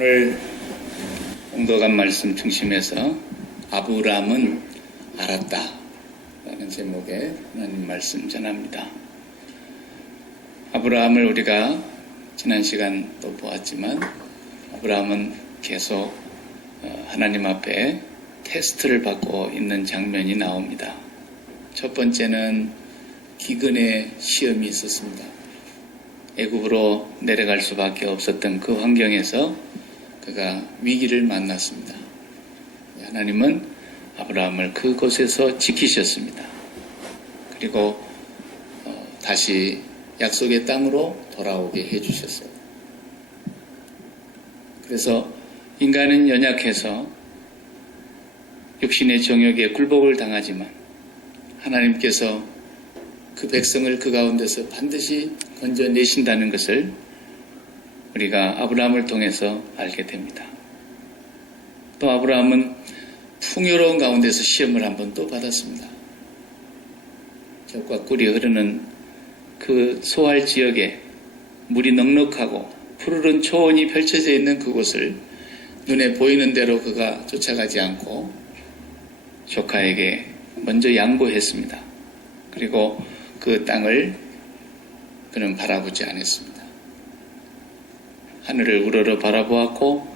오늘 공독한 말씀 중심에서 아브라함은 알았다 라는 제목의 하나님 말씀 전합니다. 아브라함을 우리가 지난 시간 또 보았지만 아브라함은 계속 하나님 앞에 테스트를 받고 있는 장면이 나옵니다. 첫 번째는 기근의 시험이 있었습니다. 애굽으로 내려갈 수밖에 없었던 그 환경에서 그가 위기를 만났습니다. 하나님은 아브라함을 그곳에서 지키셨습니다. 그리고 다시 약속의 땅으로 돌아오게 해주셨어요. 그래서 인간은 연약해서 육신의 정욕에 굴복을 당하지만 하나님께서 그 백성을 그 가운데서 반드시 건져내신다는 것을 우리가 아브라함을 통해서 알게 됩니다. 또 아브라함은 풍요로운 가운데서 시험을 한 번 또 받았습니다. 젖과 꿀이 흐르는 그 소할 지역에 물이 넉넉하고 푸르른 초원이 펼쳐져 있는 그곳을 눈에 보이는 대로 그가 쫓아가지 않고 조카에게 먼저 양보했습니다. 그리고 그 땅을 그는 바라보지 않았습니다. 하늘을 우러러 바라보았고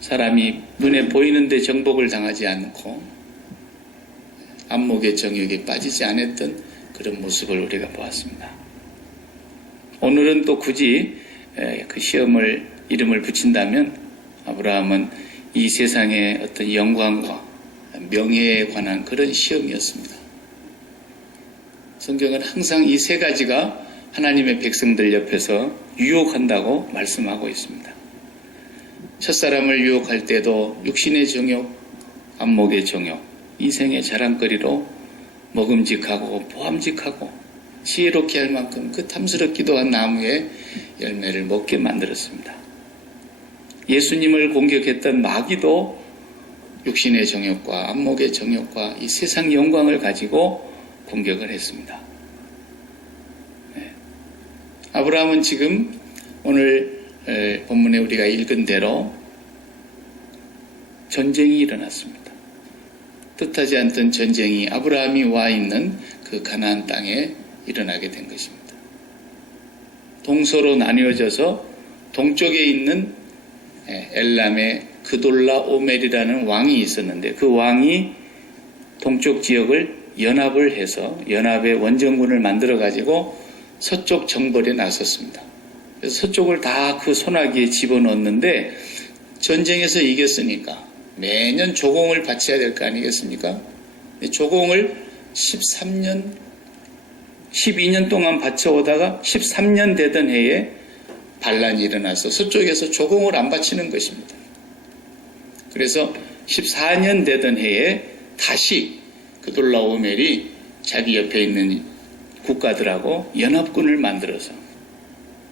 사람이 눈에 보이는데 정복을 당하지 않고 안목의 정욕에 빠지지 않았던 그런 모습을 우리가 보았습니다. 오늘은 또 굳이 그 시험을 이름을 붙인다면 아브라함은 이 세상의 어떤 영광과 명예에 관한 그런 시험이었습니다. 성경은 항상 이 세 가지가 하나님의 백성들 옆에서 유혹한다고 말씀하고 있습니다. 첫사람을 유혹할 때도 육신의 정욕, 안목의 정욕, 이생의 자랑거리로 먹음직하고 보암직하고 지혜롭게 할 만큼 그 탐스럽기도 한 나무의 열매를 먹게 만들었습니다. 예수님을 공격했던 마귀도 육신의 정욕과 안목의 정욕과 이 세상 영광을 가지고 공격을 했습니다. 아브라함은 지금 오늘 본문에 우리가 읽은 대로 전쟁이 일어났습니다. 뜻하지 않던 전쟁이 아브라함이 와 있는 그 가나안 땅에 일어나게 된 것입니다. 동서로 나뉘어져서 동쪽에 있는 엘람의 그돌라 오멜이라는 왕이 있었는데 그 왕이 동쪽 지역을 연합을 해서 연합의 원정군을 만들어 가지고 서쪽 정벌에 나섰습니다. 그래서 서쪽을 다 그 소나기에 집어넣었는데 전쟁에서 이겼으니까 매년 조공을 바쳐야 될 거 아니겠습니까? 조공을 12년 동안 바쳐오다가 13년 되던 해에 반란이 일어나서 서쪽에서 조공을 안 바치는 것입니다. 그래서 14년 되던 해에 다시 그돌라오멜이 자기 옆에 있는 국가들하고 연합군을 만들어서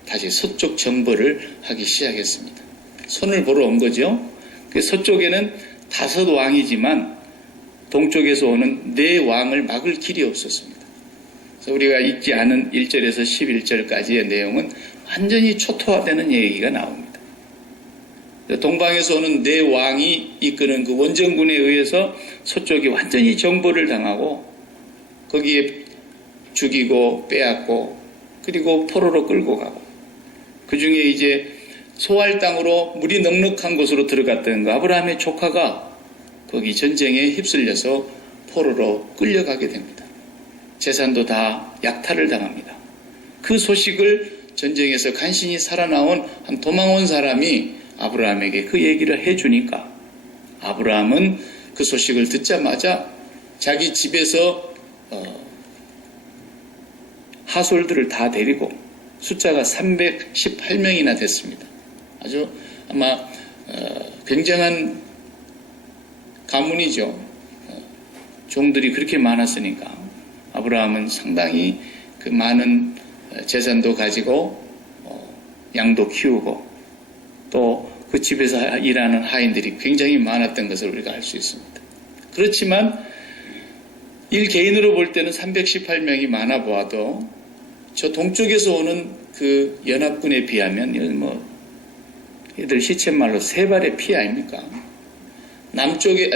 다시 서쪽 정벌을 하기 시작했습니다. 손을 보러 온 거죠. 서쪽에는 5 왕이지만 동쪽에서 오는 4 왕을 막을 길이 없었습니다. 그래서 우리가 읽지 않은 1절에서 11절까지의 내용은 완전히 초토화되는 얘기가 나옵니다. 동방에서 오는 4 왕이 이끄는 그 원정군에 의해서 서쪽이 완전히 정벌을 당하고 거기에 죽이고 빼앗고 그리고 포로로 끌고 가고 그 중에 이제 소할 땅으로 물이 넉넉한 곳으로 들어갔던 그 아브라함의 조카가 거기 전쟁에 휩쓸려서 포로로 끌려가게 됩니다. 재산도 다 약탈을 당합니다. 그 소식을 전쟁에서 간신히 살아나온 한 도망온 사람이 아브라함에게 그 얘기를 해주니까 아브라함은 그 소식을 듣자마자 자기 집에서 하솔들을 다 데리고 숫자가 318명이나 됐습니다. 아주 아마 굉장한 가문이죠. 종들이 그렇게 많았으니까 아브라함은 상당히 그 많은 재산도 가지고 양도 키우고 또 그 집에서 일하는 하인들이 굉장히 많았던 것을 우리가 알 수 있습니다. 그렇지만 일 개인으로 볼 때는 318명이 많아 보아도 저 동쪽에서 오는 그 연합군에 비하면 이들 시쳇말로 세 발의 피 아닙니까?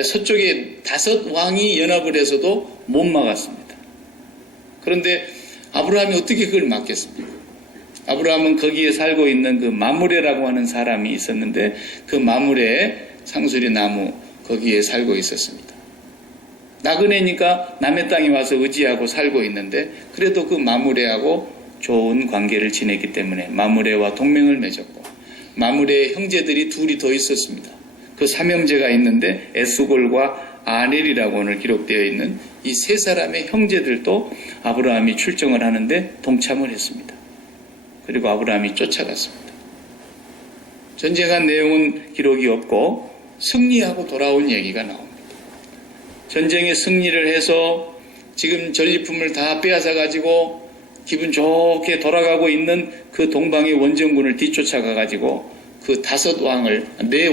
서쪽에 5 왕이 연합을 해서도 못 막았습니다. 그런데 아브라함이 어떻게 그걸 막겠습니까? 아브라함은 거기에 살고 있는 그 마므레라고 하는 사람이 있었는데 그 마므레 상수리 나무 거기에 살고 있었습니다. 나그네니까 남의 땅에 와서 의지하고 살고 있는데 그래도 그 마므레하고 좋은 관계를 지냈기 때문에 마므레와 동맹을 맺었고 마므레의 형제들이 둘이 더 있었습니다. 그 3형제가 있는데 에스골과 아넬이라고 오늘 기록되어 있는 이 3사람의 형제들도 아브라함이 출정을 하는데 동참을 했습니다. 그리고 아브라함이 쫓아갔습니다. 전쟁한 내용은 기록이 없고 승리하고 돌아온 얘기가 나옵니다. 전쟁에 승리를 해서 지금 전리품을 다 빼앗아 가지고 기분 좋게 돌아가고 있는 그 동방의 원정군을 뒤쫓아가 가지고 그 4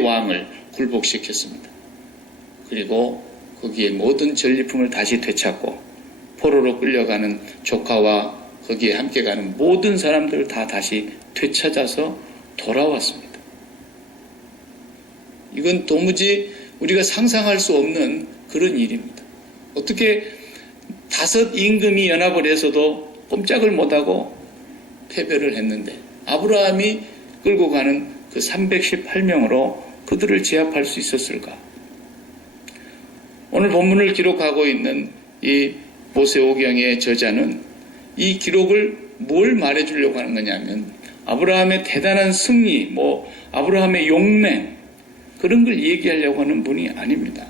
왕을 굴복시켰습니다. 그리고 거기에 모든 전리품을 다시 되찾고 포로로 끌려가는 조카와 거기에 함께 가는 모든 사람들을 다 다시 되찾아서 돌아왔습니다. 이건 도무지 우리가 상상할 수 없는 그런 일입니다. 어떻게 5 임금이 연합을 해서도 꼼짝을 못하고 패배를 했는데 아브라함이 끌고 가는 그 318명으로 그들을 제압할 수 있었을까? 오늘 본문을 기록하고 있는 이 모세오경의 저자는 이 기록을 뭘 말해주려고 하는 거냐면 아브라함의 대단한 승리, 아브라함의 용맹 그런 걸 얘기하려고 하는 분이 아닙니다.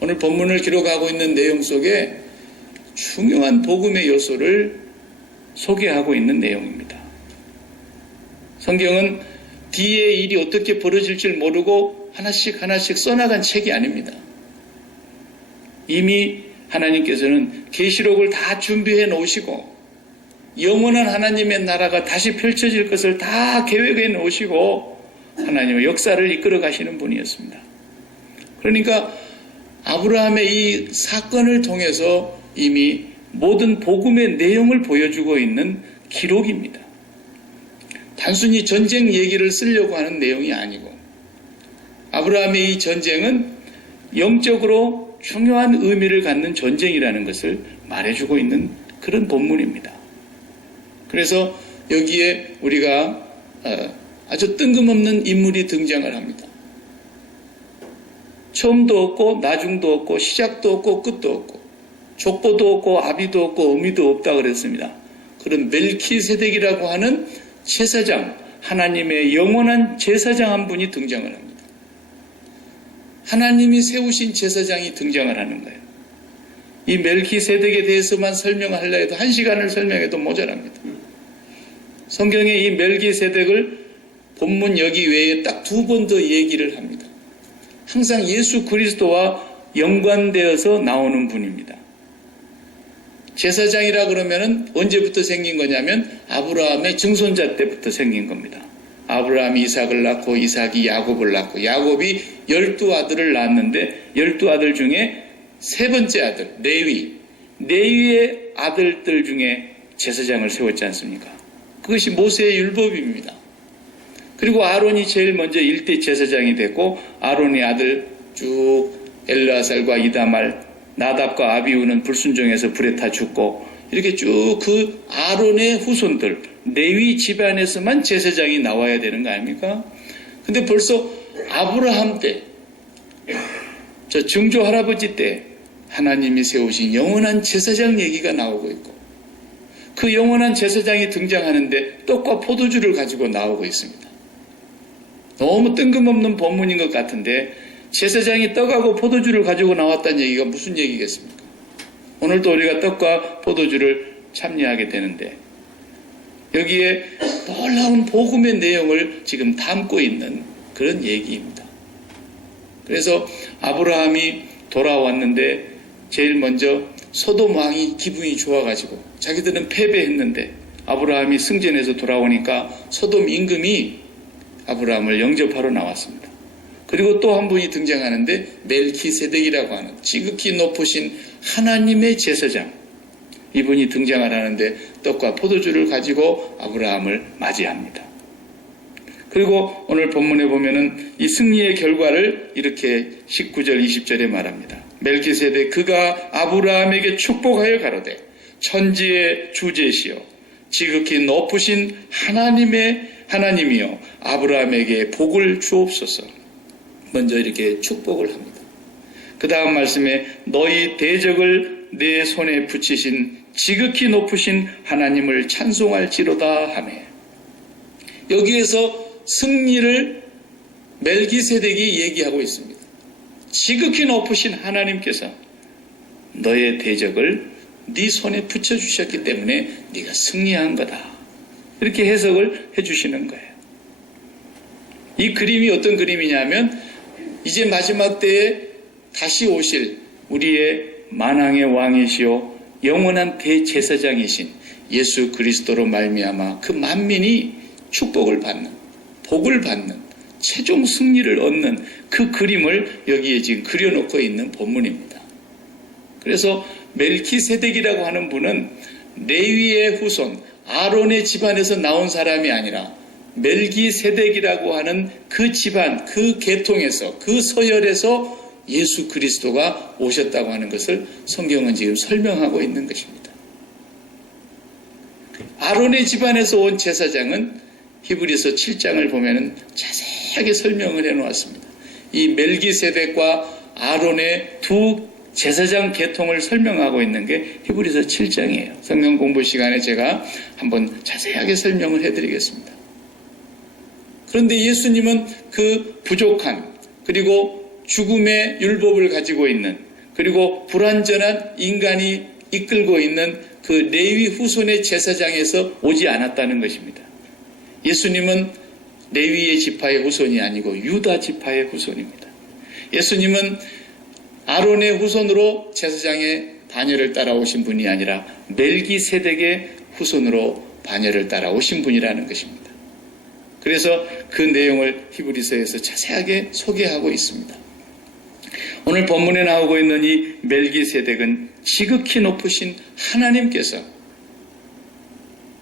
오늘 본문을 기록하고 있는 내용 속에 중요한 복음의 요소를 소개하고 있는 내용입니다. 성경은 뒤에 일이 어떻게 벌어질 줄 모르고 하나씩 써나간 책이 아닙니다. 이미 하나님께서는 계시록을 다 준비해 놓으시고 영원한 하나님의 나라가 다시 펼쳐질 것을 다 계획해 놓으시고 하나님의 역사를 이끌어 가시는 분이었습니다. 그러니까 아브라함의 이 사건을 통해서 이미 모든 복음의 내용을 보여주고 있는 기록입니다. 단순히 전쟁 얘기를 쓰려고 하는 내용이 아니고 아브라함의 이 전쟁은 영적으로 중요한 의미를 갖는 전쟁이라는 것을 말해주고 있는 그런 본문입니다. 그래서 여기에 우리가 아주 뜬금없는 인물이 등장을 합니다. 처음도 없고 나중도 없고 시작도 없고 끝도 없고 족보도 없고 아비도 없고 어미도 없다 그랬습니다. 그런 멜키세덱이라고 하는 제사장, 하나님의 영원한 제사장 한 분이 등장을 합니다. 하나님이 세우신 제사장이 등장을 하는 거예요. 이 멜키세덱에 대해서만 설명하려 해도 1시간을 설명해도 모자랍니다. 성경에 이 멜키세덱을 본문 여기 외에 딱 2번 더 얘기를 합니다. 항상 예수 그리스도와 연관되어서 나오는 분입니다. 제사장이라 그러면은 언제부터 생긴 거냐면 아브라함의 증손자 때부터 생긴 겁니다. 아브라함이 이삭을 낳고 이삭이 야곱을 낳고 야곱이 12아들을 낳았는데 12아들 중에 3번째 아들 레위의 아들들 중에 제사장을 세웠지 않습니까? 그것이 모세의 율법입니다. 그리고 아론이 제일 먼저 1대 제사장이 됐고 아론의 아들 쭉 엘르아살과 이다말 나답과 아비우는 불순종해서 불에 타 죽고 이렇게 쭉 그 아론의 후손들 레위 집안에서만 제사장이 나와야 되는 거 아닙니까? 근데 벌써 아브라함 때 저 증조 할아버지 때 하나님이 세우신 영원한 제사장 얘기가 나오고 있고 그 영원한 제사장이 등장하는데 떡과 포도주를 가지고 나오고 있습니다. 너무 뜬금없는 본문인 것 같은데 제사장이 떡하고 포도주를 가지고 나왔다는 얘기가 무슨 얘기겠습니까? 오늘도 우리가 떡과 포도주를 참여하게 되는데 여기에 놀라운 복음의 내용을 지금 담고 있는 그런 얘기입니다. 그래서 아브라함이 돌아왔는데 제일 먼저 소돔 왕이 기분이 좋아가지고 자기들은 패배했는데 아브라함이 승전해서 돌아오니까 소돔 임금이 아브라함을 영접하러 나왔습니다. 그리고 또 한 분이 등장하는데 멜키세덱이라고 하는 지극히 높으신 하나님의 제사장 이분이 등장을 하는데 떡과 포도주를 가지고 아브라함을 맞이합니다. 그리고 오늘 본문에 보면은 이 승리의 결과를 이렇게 19절 20절에 말합니다. 멜기세덱 그가 아브라함에게 축복하여 가로되 천지의 주제시여 지극히 높으신 하나님이여 아브라함에게 복을 주옵소서. 먼저 이렇게 축복을 합니다. 그 다음 말씀에 너희 대적을 내 손에 붙이신 지극히 높으신 하나님을 찬송할지로다 하매, 여기에서 승리를 멜기세덱이 얘기하고 있습니다. 지극히 높으신 하나님께서 너의 대적을 네 손에 붙여주셨기 때문에 네가 승리한 거다. 이렇게 해석을 해주시는 거예요. 이 그림이 어떤 그림이냐면 이제 마지막 때에 다시 오실 우리의 만왕의 왕이시오 영원한 대제사장이신 예수 그리스도로 말미암아 그 만민이 축복을 받는, 복을 받는, 최종 승리를 얻는 그 그림을 여기에 지금 그려놓고 있는 본문입니다. 그래서 멜키세덱이라고 하는 분은 레위의 후손 아론의 집안에서 나온 사람이 아니라 멜기세덱이라고 하는 그 집안, 그 계통에서, 그 서열에서 예수 그리스도가 오셨다고 하는 것을 성경은 지금 설명하고 있는 것입니다. 아론의 집안에서 온 제사장은 히브리서 7장을 보면 자세하게 설명을 해놓았습니다. 이 멜기세덱과 아론의 두 제사장 계통을 설명하고 있는 게 히브리서 7장이에요. 성경 공부 시간에 제가 한번 자세하게 설명을 해드리겠습니다. 그런데 예수님은 그 부족한, 그리고 죽음의 율법을 가지고 있는, 그리고 불완전한 인간이 이끌고 있는 그 레위 후손의 제사장에서 오지 않았다는 것입니다. 예수님은 레위의 지파의 후손이 아니고 유다 지파의 후손입니다. 예수님은 아론의 후손으로 제사장의 반열을 따라오신 분이 아니라 멜기세덱의 후손으로 반열을 따라오신 분이라는 것입니다. 그래서 그 내용을 히브리서에서 자세하게 소개하고 있습니다. 오늘 본문에 나오고 있는 이 멜기세덱은 지극히 높으신 하나님께서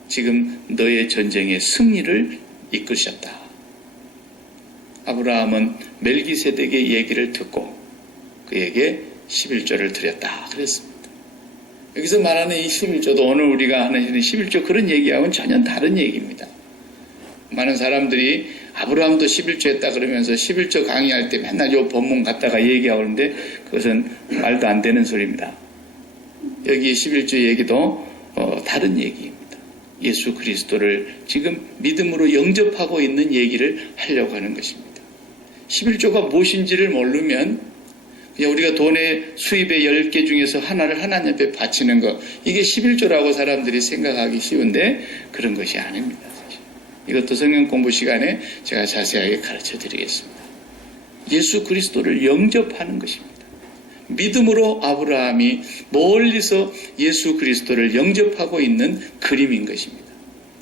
지금 너의 전쟁의 승리를 이끄셨다. 아브라함은 멜기세덱의 얘기를 듣고 그에게 11조를 드렸다 그랬습니다. 여기서 말하는 이 11조도 오늘 우리가 하는 11조 그런 얘기하고는 전혀 다른 얘기입니다. 많은 사람들이 아브라함도 11조 했다 그러면서 11조 강의할 때 맨날 요 본문 갖다가 얘기하고 그러는데 그것은 말도 안 되는 소리입니다. 여기 11조 얘기도 다른 얘기입니다. 예수 그리스도를 지금 믿음으로 영접하고 있는 얘기를 하려고 하는 것입니다. 11조가 무엇인지를 모르면 그냥 우리가 돈의 수입의 10개 중에서 하나를 하나님 앞에 바치는 것, 이게 11조라고 사람들이 생각하기 쉬운데 그런 것이 아닙니다. 사실. 이것도 성경 공부 시간에 제가 자세하게 가르쳐 드리겠습니다. 예수 그리스도를 영접하는 것입니다. 믿음으로 아브라함이 멀리서 예수 그리스도를 영접하고 있는 그림인 것입니다.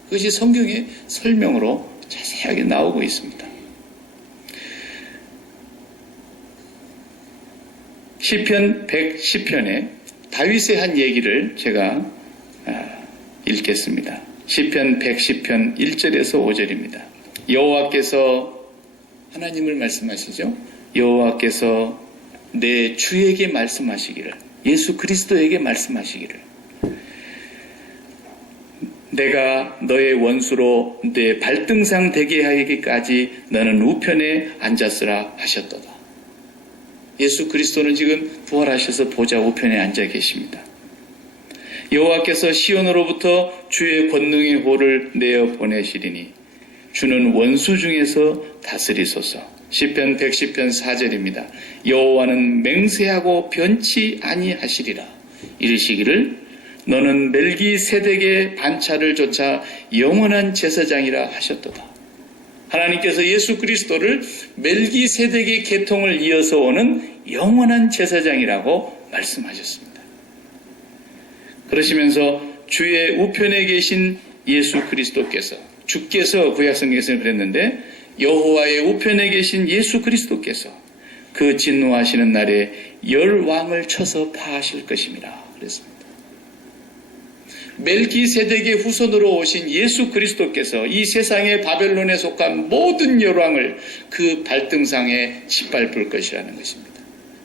그것이 성경의 설명으로 자세하게 나오고 있습니다. 시편 110편에 다윗의 한 얘기를 제가 읽겠습니다. 시편 110편 1절에서 5절입니다. 여호와께서 하나님을 말씀하시죠. 여호와께서 내 주에게 말씀하시기를, 예수 그리스도에게 말씀하시기를, 내가 너의 원수로 내 발등상 되게 하기까지 너는 우편에 앉았으라 하셨도다. 예수 그리스도는 지금 부활하셔서 보좌 우편에 앉아 계십니다. 여호와께서 시온으로부터 주의 권능의 호를 내어 보내시리니 주는 원수 중에서 다스리소서. 시편 110편 4절입니다. 여호와는 맹세하고 변치 아니하시리라. 이르시기를 너는 멜기세덱의 반차를 좇아 영원한 제사장이라 하셨도다. 하나님께서 예수 그리스도를 멜기세덱의 계통을 이어서 오는 영원한 제사장이라고 말씀하셨습니다. 그러시면서 주의 우편에 계신 예수 그리스도께서, 주께서 구약성경에서 그랬는데 여호와의 우편에 계신 예수 그리스도께서 그 진노하시는 날에 열 왕을 쳐서 파하실 것입니다. 그랬습니다. 멜기세덱의 후손으로 오신 예수 그리스도께서 이 세상의 바벨론에 속한 모든 열왕을 그 발등상에 짓밟을 것이라는 것입니다.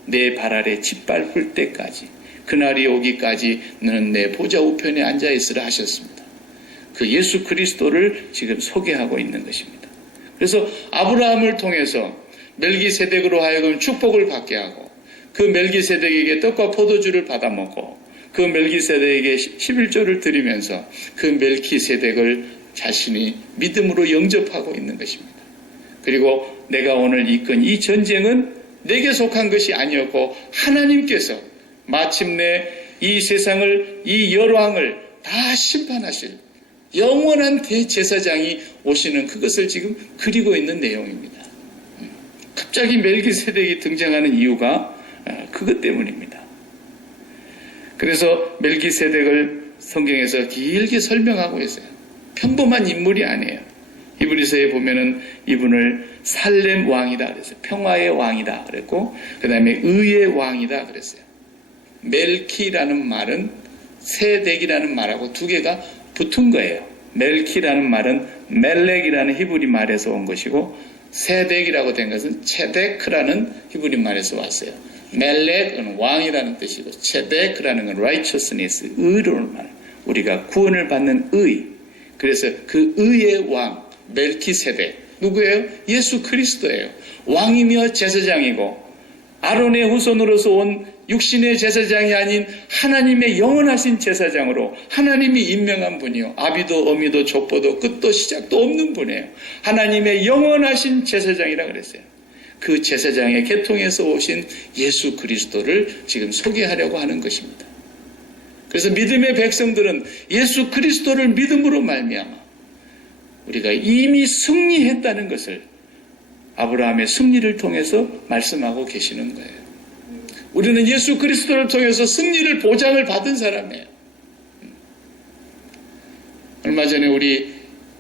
내 발 아래 짓밟을 때까지, 그날이 오기까지 너는 내 보좌 우편에 앉아 있으라 하셨습니다. 그 예수 그리스도를 지금 소개하고 있는 것입니다. 그래서 아브라함을 통해서 멜기세덱으로 하여금 축복을 받게 하고, 그 멜기세덱에게 떡과 포도주를 받아먹고, 그 멜기세덱에게 11조를 드리면서 그 멜기세덱을 자신이 믿음으로 영접하고 있는 것입니다. 그리고 내가 오늘 이끈 이 전쟁은 내게 속한 것이 아니었고 하나님께서 마침내 이 세상을, 이 열왕을 다 심판하실 영원한 대제사장이 오시는 그것을 지금 그리고 있는 내용입니다. 갑자기 멜기세덱이 등장하는 이유가 그것 때문입니다. 그래서 멜기세덱을 성경에서 길게 설명하고 있어요. 평범한 인물이 아니에요. 히브리서에 보면은 이분을 살렘 왕이다 그랬어요. 평화의 왕이다 그랬고, 그 다음에 의의 왕이다 그랬어요. 멜키라는 말은 세덱이라는 말하고 두 개가 붙은 거예요. 멜키라는 말은 멜렉이라는 히브리 말에서 온 것이고, 세덱이라고 된 것은 체데크라는 히브리 말에서 왔어요. 멜렉은 왕이라는 뜻이고, 체데크라는 건 righteousness, 의로운 말. 우리가 구원을 받는 의. 그래서 그 의의 왕, 멜키세덱. 누구예요? 예수 그리스도예요. 왕이며 제사장이고, 아론의 후손으로서 온 육신의 제사장이 아닌 하나님의 영원하신 제사장으로 하나님이 임명한 분이요. 아비도 어미도 족보도 끝도 시작도 없는 분이에요. 하나님의 영원하신 제사장이라 그랬어요. 그 제사장의 계통에서 오신 예수 그리스도를 지금 소개하려고 하는 것입니다. 그래서 믿음의 백성들은 예수 그리스도를 믿음으로 말미암아 우리가 이미 승리했다는 것을 아브라함의 승리를 통해서 말씀하고 계시는 거예요. 우리는 예수 그리스도를 통해서 승리를 보장을 받은 사람이에요. 얼마 전에 우리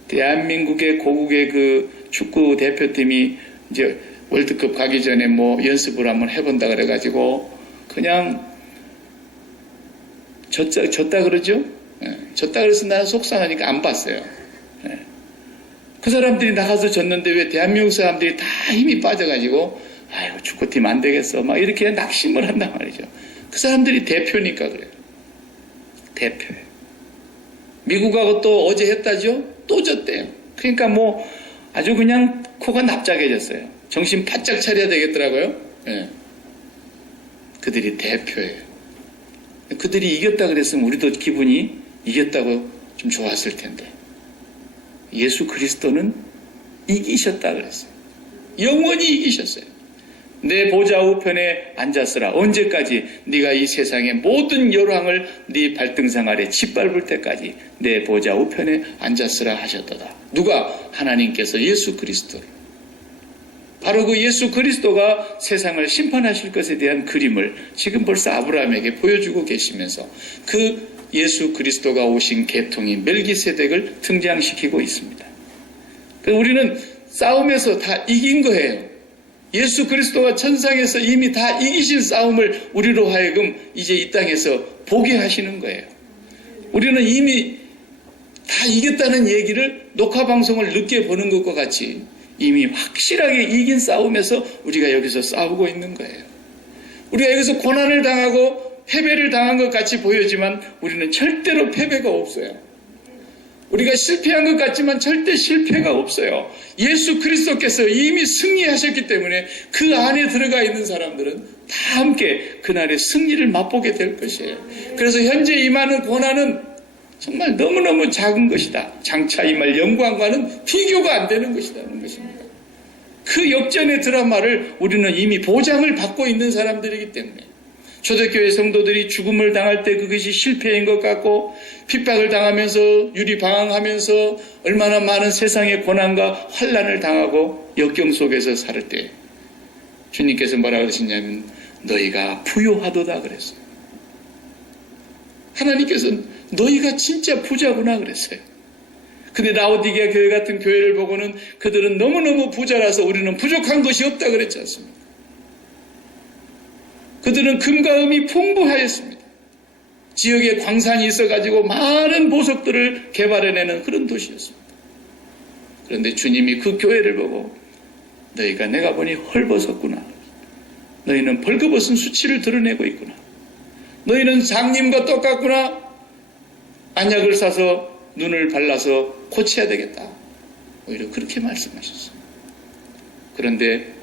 대한민국의 고국의 그 축구 대표팀이 이제 월드컵 가기 전에 뭐 연습을 한번 해본다 그래가지고 그냥 졌다 그러죠? 졌다 그래서 나는 속상하니까 안 봤어요. 그 사람들이 나가서 졌는데 왜 대한민국 사람들이 다 힘이 빠져가지고 아이고 축구팀 안 되겠어 막 이렇게 낙심을 한단 말이죠. 그 사람들이 대표니까 그래요. 대표예요. 미국하고 또 어제 했다죠? 또 졌대요. 그러니까 뭐 아주 그냥 코가 납작해졌어요. 정신 바짝 차려야 되겠더라고요. 네. 그들이 대표예요. 그들이 이겼다 그랬으면 우리도 기분이 이겼다고 좀 좋았을 텐데. 예수 그리스도는 이기셨다 그랬어요. 영원히 이기셨어요. 내 보좌 우편에 앉았으라. 언제까지? 네가 이 세상의 모든 열왕을 네 발등상 아래 짓밟을 때까지 내 보좌 우편에 앉았으라 하셨도다. 누가? 하나님께서 예수 그리스도를. 바로 그 예수 그리스도가 세상을 심판하실 것에 대한 그림을 지금 벌써 아브라함에게 보여주고 계시면서 그 예수 그리스도가 오신 계통인 멜기세덱을 등장시키고 있습니다. 우리는 싸움에서 다 이긴 거예요. 예수 그리스도가 천상에서 이미 다 이기신 싸움을 우리로 하여금 이제 이 땅에서 보게 하시는 거예요. 우리는 이미 다 이겼다는 얘기를 녹화방송을 늦게 보는 것과 같이 이미 확실하게 이긴 싸움에서 우리가 여기서 싸우고 있는 거예요. 우리가 여기서 고난을 당하고 패배를 당한 것 같이 보이지만 우리는 절대로 패배가 없어요. 우리가 실패한 것 같지만 절대 실패가 없어요. 예수 그리스도께서 이미 승리하셨기 때문에 그 안에 들어가 있는 사람들은 다 함께 그날의 승리를 맛보게 될 것이에요. 그래서 현재 임하는 고난은 정말 너무너무 작은 것이다. 장차 임할 영광과는 비교가 안 되는 것이라는 것입니다. 그 역전의 드라마를 우리는 이미 보장을 받고 있는 사람들이기 때문에 초대교회 성도들이 죽음을 당할 때 그것이 실패인 것 같고 핍박을 당하면서 유리방황하면서 얼마나 많은 세상의 고난과 환난을 당하고 역경 속에서 살 때 주님께서 뭐라 그러시냐면 너희가 부요하도다 그랬어요. 하나님께서는 너희가 진짜 부자구나 그랬어요. 근데 라오디게아 교회 같은 교회를 보고는 그들은 너무너무 부자라서 우리는 부족한 것이 없다 그랬지 않습니까? 그들은 금과 음이 풍부하였습니다. 지역에 광산이 있어가지고 많은 보석들을 개발해내는 그런 도시였습니다. 그런데 주님이 그 교회를 보고 너희가 내가 보니 헐벗었구나. 너희는 벌거벗은 수치를 드러내고 있구나. 너희는 장님과 똑같구나. 안약을 사서 눈을 발라서 고쳐야 되겠다. 오히려 그렇게 말씀하셨어요. 그런데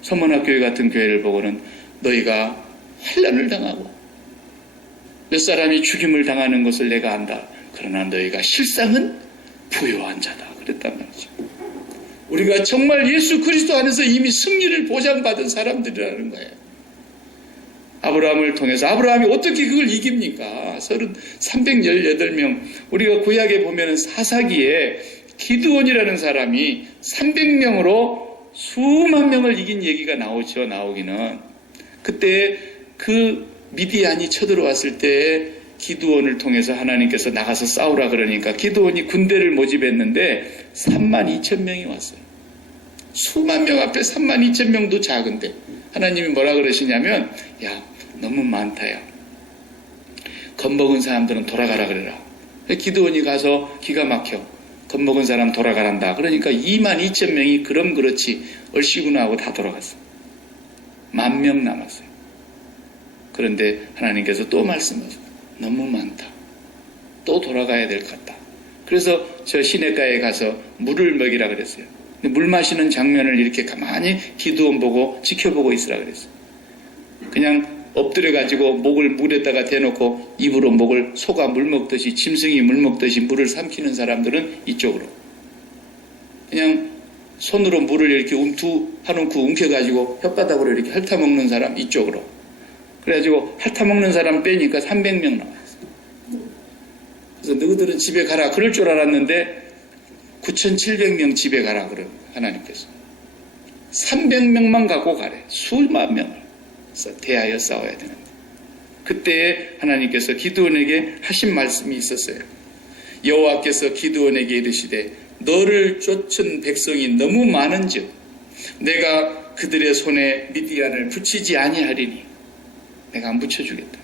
서문학교회 같은 교회를 보고는 너희가 환난을 당하고 몇 사람이 죽임을 당하는 것을 내가 안다. 그러나 너희가 실상은 부요한 자다. 그랬단 말이죠. 우리가 정말 예수 그리스도 안에서 이미 승리를 보장받은 사람들이라는 거예요. 아브라함을 통해서 아브라함이 어떻게 그걸 이깁니까? 318명. 우리가 구약에 보면 사사기에 기드온이라는 사람이 300명으로 수만 명을 이긴 얘기가 나오죠. 나오기는. 그때 그 미디안이 쳐들어왔을 때 기드온을 통해서 하나님께서 나가서 싸우라 그러니까 기드온이 군대를 모집했는데 32,000명이 왔어요. 수만 명 앞에 32,000명도 작은데 하나님이 뭐라 그러시냐면 야 너무 많다 야. 겁먹은 사람들은 돌아가라 그래라. 기드온이 가서 기가 막혀. 겁먹은 사람 돌아가란다. 그러니까 22,000명이 그럼 그렇지 얼씨구나 하고 다 돌아갔어요. 10,000명 남았어요. 그런데 하나님께서 또 말씀하셨어요. 너무 많다. 또 돌아가야 될 것 같다. 그래서 저 시냇가에 가서 물을 먹이라 그랬어요. 물 마시는 장면을 이렇게 가만히 기드온 보고 지켜보고 있으라 그랬어요. 그냥 엎드려가지고 목을 물에다가 대놓고 입으로 목을 소가 물 먹듯이 짐승이 물 먹듯이 물을 삼키는 사람들은 이쪽으로 그냥 손으로 물을 이렇게 한 움큼 움켜가지고 혓바닥으로 이렇게 핥아먹는 사람 이쪽으로 그래가지고 핥아먹는 사람 빼니까 300명 나왔어요. 그래서 너희들은 집에 가라 그럴 줄 알았는데 9,700명 집에 가라 그래요. 하나님께서 300명만 갖고 가래. 수만 명을 대하여 싸워야 되는데 그때 하나님께서 기드온에게 하신 말씀이 있었어요. 여호와께서 기드온에게 이르시되 너를 쫓은 백성이 너무 많은즉 내가 그들의 손에 미디안을 붙이지 아니하리니 내가 안 붙여주겠다.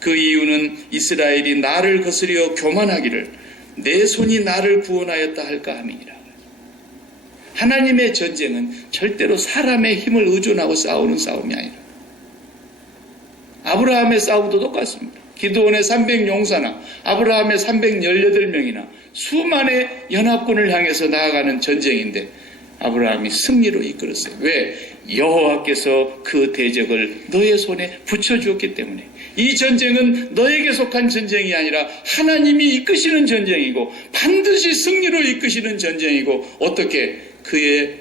그 이유는 이스라엘이 나를 거스려 교만하기를 내 손이 나를 구원하였다 할까 함이니라. 하나님의 전쟁은 절대로 사람의 힘을 의존하고 싸우는 싸움이 아니라 아브라함의 싸움도 똑같습니다. 기드온의 300용사나 아브라함의 318명이나 수만의 연합군을 향해서 나아가는 전쟁인데 아브라함이 승리로 이끌었어요. 왜? 여호와께서 그 대적을 너의 손에 붙여주었기 때문에 이 전쟁은 너에게 속한 전쟁이 아니라 하나님이 이끄시는 전쟁이고 반드시 승리로 이끄시는 전쟁이고 어떻게 그의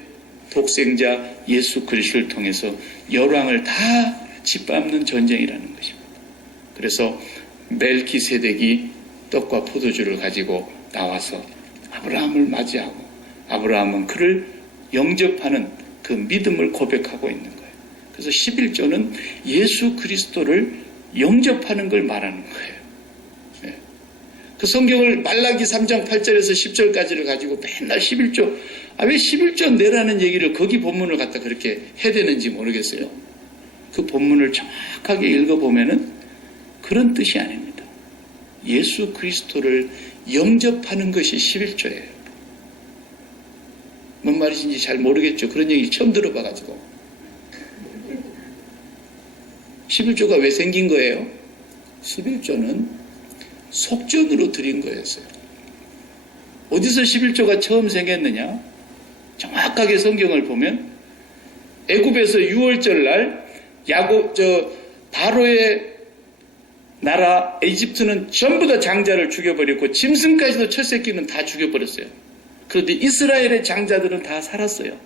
독생자 예수 그리스도를 통해서 열왕을 다 짓밟는 전쟁이라는 것입니다. 그래서 멜기세덱이 떡과 포도주를 가지고 나와서 아브라함을 맞이하고 아브라함은 그를 영접하는 그 믿음을 고백하고 있는 거예요. 그래서 11조는 예수 그리스도를 영접하는 걸 말하는 거예요. 네. 그 성경을 말라기 3장 8절에서 10절까지를 가지고 맨날 11조 왜 11조 내라는 얘기를 거기 본문을 갖다 그렇게 해야 되는지 모르겠어요. 그 본문을 정확하게 읽어보면은 그런 뜻이 아닙니다. 예수 그리스도를 영접하는 것이 11조예요. 뭔 말이신지 잘 모르겠죠. 그런 얘기 처음 들어봐가지고. 11조가 왜 생긴 거예요? 11조는 속전으로 드린 거였어요. 어디서 11조가 처음 생겼느냐? 정확하게 성경을 보면 애굽에서 6월절 날 바로의 나라 이집트는 전부 다 장자를 죽여버렸고 짐승까지도 첫 새끼는 다 죽여버렸어요. 그런데 이스라엘의 장자들은 다 살았어요.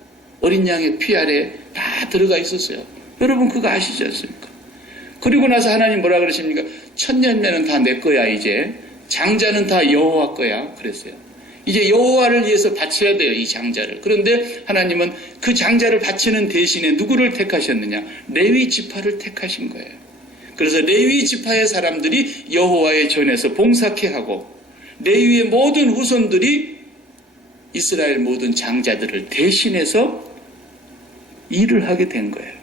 어린 양의 피 아래 다 들어가 있었어요. 여러분 그거 아시지 않습니까? 그리고 나서 하나님 뭐라 그러십니까? 천년매는 다 내 거야 이제. 장자는 다 여호와 거야. 그랬어요. 이제 여호와를 위해서 바쳐야 돼요. 이 장자를. 그런데 하나님은 그 장자를 바치는 대신에 누구를 택하셨느냐? 레위 지파를 택하신 거예요. 그래서 레위 지파의 사람들이 여호와의 전에서 봉사케 하고 레위의 모든 후손들이 이스라엘 모든 장자들을 대신해서 일을 하게 된 거예요.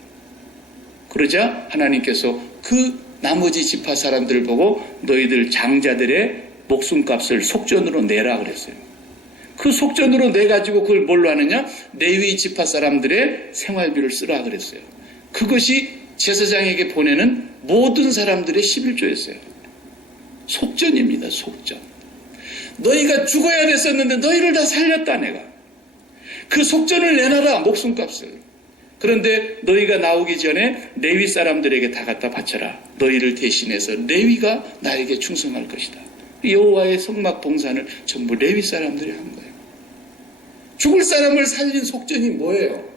그러자 하나님께서 그 나머지 지파 사람들을 보고 너희들 장자들의 목숨값을 속전으로 내라 그랬어요. 그 속전으로 내가지고 그걸 뭘로 하느냐? 레위 지파 사람들의 생활비를 쓰라 그랬어요. 그것이 제사장에게 보내는 모든 사람들의 11조였어요. 속전입니다. 속전. 너희가 죽어야 됐었는데 너희를 다 살렸다 내가. 그 속전을 내놔라 목숨값을. 그런데 너희가 나오기 전에 레위 사람들에게 다 갖다 바쳐라. 너희를 대신해서 레위가 나에게 충성할 것이다. 여호와의 성막 봉산을 전부 레위 사람들이 한 거예요. 죽을 사람을 살린 속전이 뭐예요?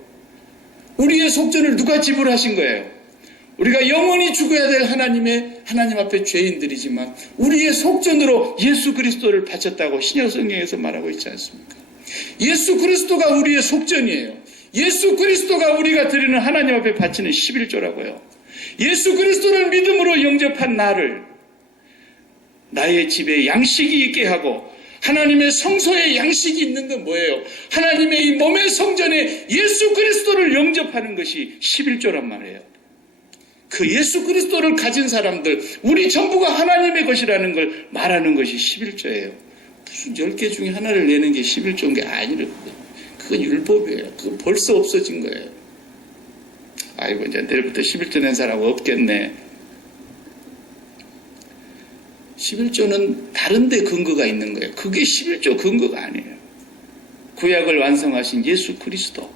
우리의 속전을 누가 지불하신 거예요? 우리가 영원히 죽어야 될 하나님 앞에 죄인들이지만 우리의 속전으로 예수 그리스도를 바쳤다고 신약 성경에서 말하고 있지 않습니까? 예수 그리스도가 우리의 속전이에요. 예수 그리스도가 우리가 드리는 하나님 앞에 바치는 11조라고요. 예수 그리스도를 믿음으로 영접한 나를 나의 집에 양식이 있게 하고 하나님의 성소에 양식이 있는 건 뭐예요? 하나님의 이 몸의 성전에 예수 그리스도를 영접하는 것이 11조란 말이에요. 그 예수 그리스도를 가진 사람들, 우리 전부가 하나님의 것이라는 걸 말하는 것이 11조예요. 무슨 10개 중에 하나를 내는 게 11조인 게 아니거든요. 그건 율법이에요. 그건 벌써 없어진 거예요. 아이고 이제 내일부터 11조 낸 사람 없겠네. 11조는 다른 데 근거가 있는 거예요. 그게 11조 근거가 아니에요. 구약을 완성하신 예수 그리스도.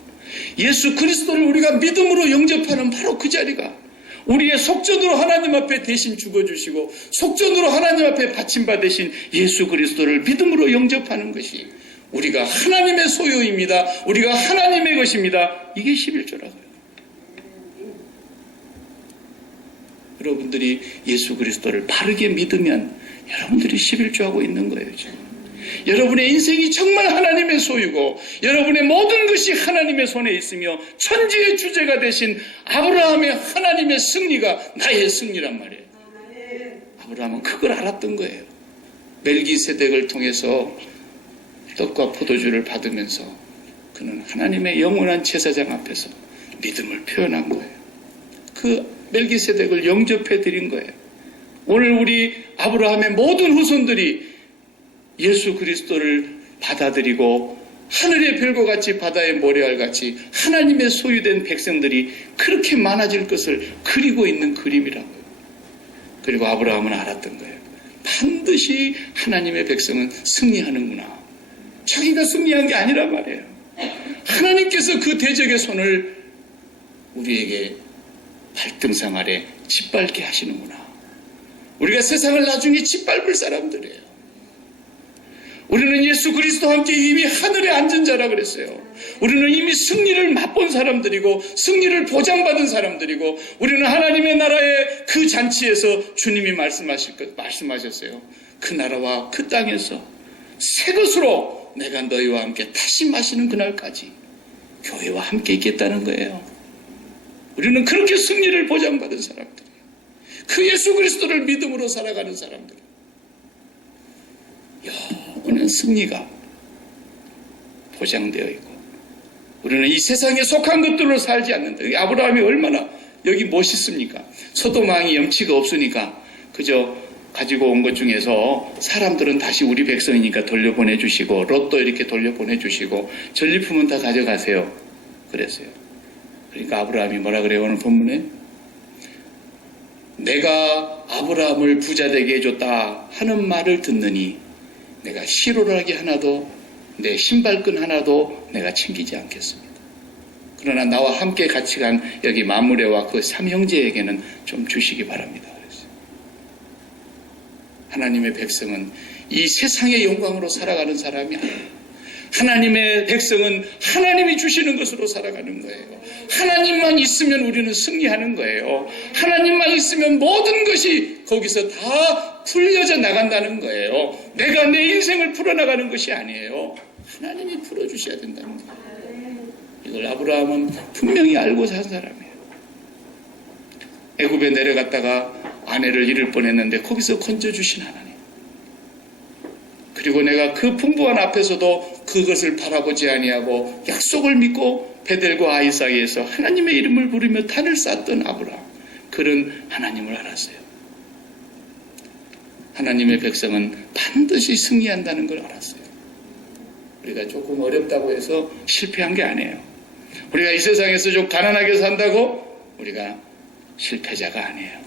예수 그리스도를 우리가 믿음으로 영접하는 바로 그 자리가 우리의 속전으로 하나님 앞에 대신 죽어주시고 속전으로 하나님 앞에 바침받으신 예수 그리스도를 믿음으로 영접하는 것이 우리가 하나님의 소유입니다. 우리가 하나님의 것입니다. 이게 11조라고요. 여러분들이 예수 그리스도를 바르게 믿으면 여러분들이 11조하고 있는 거예요. 지금. 여러분의 인생이 정말 하나님의 소유고 여러분의 모든 것이 하나님의 손에 있으며 천지의 주제가 되신 아브라함의 하나님의 승리가 나의 승리란 말이에요. 아브라함은 그걸 알았던 거예요. 멜기세덱을 통해서 떡과 포도주를 받으면서 그는 하나님의 영원한 제사장 앞에서 믿음을 표현한 거예요. 그 멜기세덱을 영접해 드린 거예요. 오늘 우리 아브라함의 모든 후손들이 예수 그리스도를 받아들이고 하늘의 별과 같이 바다의 모래알같이 하나님의 소유된 백성들이 그렇게 많아질 것을 그리고 있는 그림이라고요. 그리고 아브라함은 알았던 거예요. 반드시 하나님의 백성은 승리하는구나. 자기가 승리한 게 아니란 말이에요. 하나님께서 그 대적의 손을 우리에게 발등상 아래 짓밟게 하시는구나. 우리가 세상을 나중에 짓밟을 사람들이에요. 우리는 예수 그리스도와 함께 이미 하늘에 앉은 자라 그랬어요. 우리는 이미 승리를 맛본 사람들이고 승리를 보장받은 사람들이고 우리는 하나님의 나라의 그 잔치에서 주님이 말씀하셨어요. 그 나라와 그 땅에서 새 것으로 내가 너희와 함께 다시 마시는 그날까지 교회와 함께 있겠다는 거예요. 우리는 그렇게 승리를 보장받은 사람들이에요. 그 예수 그리스도를 믿음으로 살아가는 사람들. 영원한 승리가 보장되어 있고 우리는 이 세상에 속한 것들로 살지 않는다. 아브라함이 얼마나 여기 멋있습니까? 소돔왕이 염치가 없으니까 그저 가지고 온 것 중에서 사람들은 다시 우리 백성이니까 돌려보내주시고 롯도 이렇게 돌려보내주시고 전리품은 다 가져가세요. 그랬어요. 그러니까 아브라함이 뭐라 그래요? 오늘 본문에 내가 아브라함을 부자되게 해줬다 하는 말을 듣느니 내가 시로라기 하나도 내 신발끈 하나도 내가 챙기지 않겠습니다. 그러나 나와 함께 같이 간 여기 마므레와 그 삼형제에게는 좀 주시기 바랍니다. 그랬어요. 하나님의 백성은 이 세상의 영광으로 살아가는 사람이 아니에요. 하나님의 백성은 하나님이 주시는 것으로 살아가는 거예요. 하나님만 있으면 우리는 승리하는 거예요. 하나님만 있으면 모든 것이 거기서 다 풀려져 나간다는 거예요. 내가 내 인생을 풀어나가는 것이 아니에요. 하나님이 풀어주셔야 된다는 거예요. 이걸 아브라함은 분명히 알고 산 사람이에요. 애굽에 내려갔다가 아내를 잃을 뻔했는데 거기서 건져주신 하나님. 그리고 내가 그 풍부한 앞에서도 그것을 바라보지 아니하고 약속을 믿고 베델과 아이 사이에서 하나님의 이름을 부르며 단을 쌓았던 아브라함. 그는 하나님을 알았어요. 하나님의 백성은 반드시 승리한다는 걸 알았어요. 우리가 조금 어렵다고 해서 실패한 게 아니에요. 우리가 이 세상에서 좀 가난하게 산다고 우리가 실패자가 아니에요.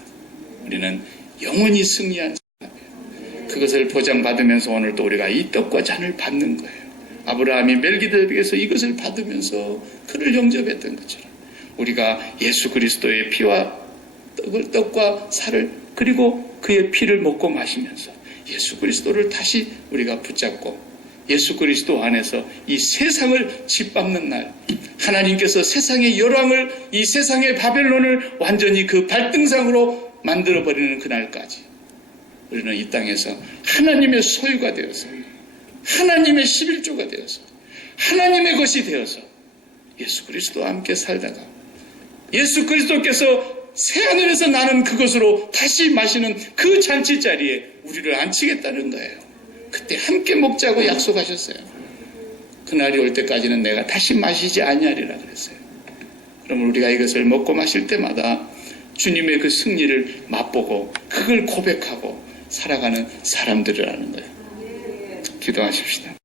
우리는 영원히 승리한 사람이에요. 그것을 보장받으면서 오늘 또 우리가 이 떡과 잔을 받는 거예요. 아브라함이 멜기세덱에서 이것을 받으면서 그를 영접했던 것처럼 우리가 예수 그리스도의 피와 떡과 살을 그리고 그의 피를 먹고 마시면서 예수 그리스도를 다시 우리가 붙잡고 예수 그리스도 안에서 이 세상을 짓밟는 날, 하나님께서 세상의 열왕을, 이 세상의 바벨론을 완전히 그 발등상으로 만들어버리는 그날까지 우리는 이 땅에서 하나님의 소유가 되어서 하나님의 11조가 되어서 하나님의 것이 되어서 예수 그리스도와 함께 살다가 예수 그리스도께서 새하늘에서 나는 그것으로 다시 마시는 그 잔치 자리에 우리를 앉히겠다는 거예요. 그때 함께 먹자고 약속하셨어요. 그날이 올 때까지는 내가 다시 마시지 아니하리라 그랬어요. 그러면 우리가 이것을 먹고 마실 때마다 주님의 그 승리를 맛보고 그걸 고백하고 살아가는 사람들이라는 거예요. 기도하십시다.